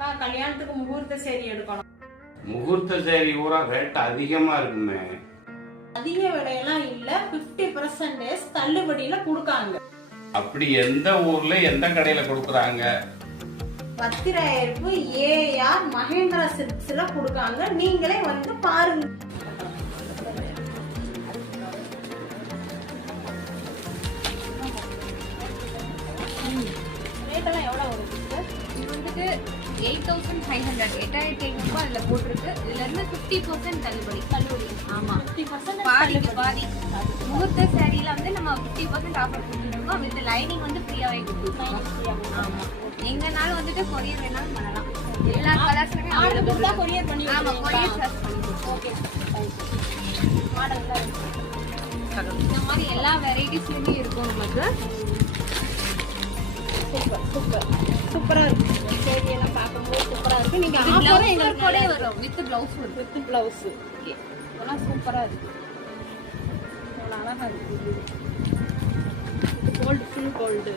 கல்யாணத்துக்கு முகூர்த்த சேரி எடுக்கணும். முகூர்த்த சேரி ஊரா ரேட் அதிகமா இருக்குமே. அதிக விலையெல்லாம் இல்ல, 50% தள்ளுபடியில கொடுக்காங்க. அப்படி எந்த ஊர்ல எந்த கடையில கொடுக்குறாங்க? பத்திராயிருப்பு AR மகேந்திரா சில்க்ஸ்ல கொடுக்காங்க. நீங்களே வந்து பாருங்க. ரேட்டெல்லாம் எவ்வளவு வரும்? இது வந்துட்டு 8500 8500 அதுல போட்டிருக்கு. இதுல இருந்து 50% தள்ளுபடி. ஆமா 50% பாதிக்கு பாதி. முகூர்த்த சாரியில வந்து நம்ம 50% ஆஃபர் கொடுத்துருக்கோம். வித் லைனிங் வந்து ஃப்ரீயாவே கொடுத்துருக்கோம். ஆமா, எங்கனாலும் வந்துட்டு கொரியர் வேணாலும் பண்ணலாம். எல்லா கலர்ஸ்லயுமே ஆர்டர் கொடுத்தா கொரியர் பண்ணி. ஆமா, கொரியர் சார்ஜ் பண்ணிடுவோம். ஓகே, மாடல்லாம் இந்த மாதிரி எல்லா வெரைட்டிஸ்லயுமே இருக்கும் நமக்கு. சூப்பரா இருக்கு. சேரி எல்லாம் பார்க்கும்போது சூப்பரா இருக்கு. நீங்க ஆஃபர் எங்களுக்கு கூட வரும் வித் ப்ளவுஸ் வரும். With blouse. இதெல்லாம் சூப்பரா இருக்கு. அழகா இருக்கு. Gold, full gold.